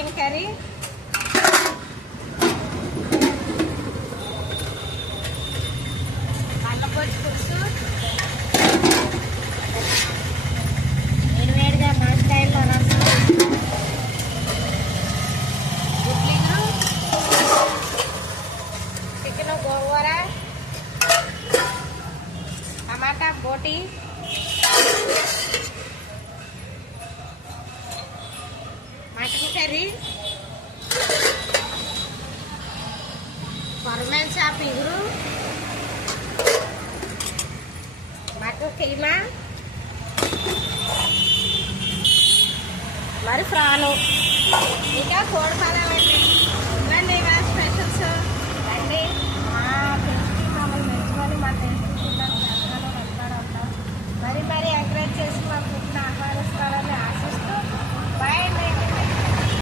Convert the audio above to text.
Chicken curry, అల్లపొడి పులుసు, వేడివేడిగా మామిడికాయల్లో రసం, గుడ్లీలు, చికెన్ గోంగూర, టమాటా బోటి, మటన్ కర్రీ, కొరమేల చేప ఇగురు, మటన్ కీమా, మరి ఫ్రాను.